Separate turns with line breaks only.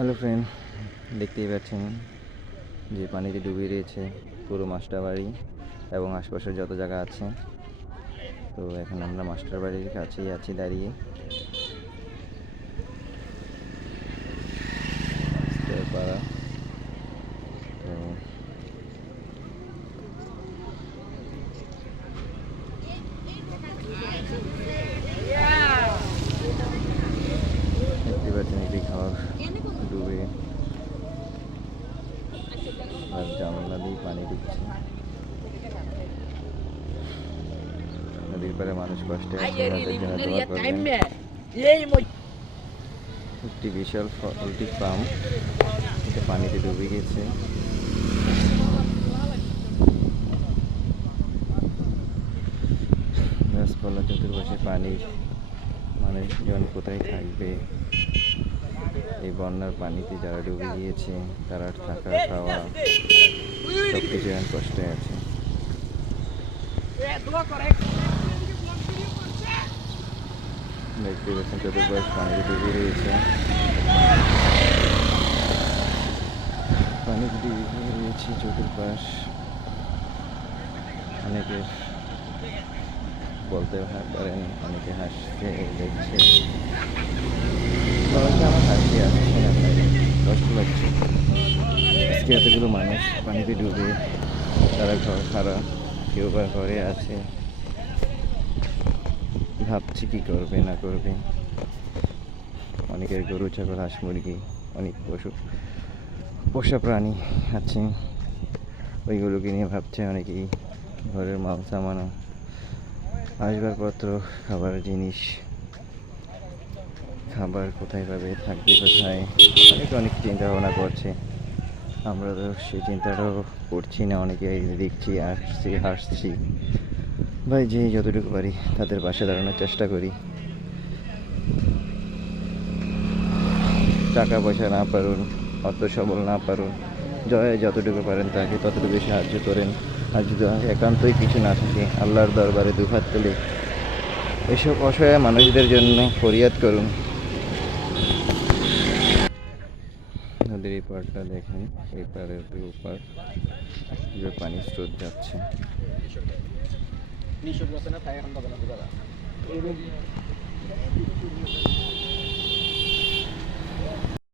Hello friend দেখতেই পাচ্ছেন যে পানিতে ডুবে রয়েছে পুরো মাস্টার বাড়ি এবং আশপাশের যত জায়গা আছে। তো এখন আমরা মাস্টার বাড়ির কাছেই আছি দাঁড়িয়ে মাস্টার পাড়া তো দেখতে পাচ্ছেন এটি খাবার ডুবে আর জানলা দিয়ে পানি ঢুকছে নদীর পাড়ে মানুষ কষ্টে একটি বিশাল পোলট্রি ফার্ম এটা পানিতে ডুবে গেছে। গাছপালা চতুর্পাশে পানি মানুষজন কোথায় থাকবে? এই বন্যার পানিতে যারা ডুবে গিয়েছে তারা থাকা খাওয়া সব কিছু এখন কষ্টে আছে দেখতে পাচ্ছেন চতুর্পাশ পানিতে ডুবে রয়েছে। পানিতে ডুবে রয়েছে চতুর্পাশ। অনেকের বলতে পারেন অনেকে হাসছে দেখছে। আমার হাসি আসছে না কষ্ট লাগছে। আজকে এতগুলো মানুষ পানিতে ডুবে, তারা ঘর ছাড়া কেউ বা ঘরে আছে। ভাবছি কি করবে, না করবে। অনেকের গরু, ছাগল, হাঁস, মুরগি, অনেক পশু, পোষা প্রাণী আছে। ওইগুলোকে নিয়ে ভাবছে অনেকেই, ঘরের মাল, সামানো, আসবাবপত্র, খাবার জিনিস, খাবার কোথায় পাবে, থাকবে কোথায়, অনেকে অনেক চিন্তা ভাবনা করছে। আমরা তো সেই চিন্তাটাও করছি না, অনেকে দেখছি আসছি হাসছি। ভাই, যে যতটুকু পারি তাদের পাশে দাঁড়ানোর চেষ্টা করি। টাকা পয়সা না পারুন, অর্থ সবল না পারুন, জয় যতটুকু পারেন তাকে ততটুকু বেশি সাহায্য করেন। আর যদি একান্তই কিছু না থাকে, আল্লাহর দরবারে দুহাত তুলে এসব অসহায় মানুষদের জন্য ফরিয়াদ করুন। নদীর এই পাড়টা দেখেন এই পাড়ের ওই পাড় যে পানির স্রোত যাচ্ছে।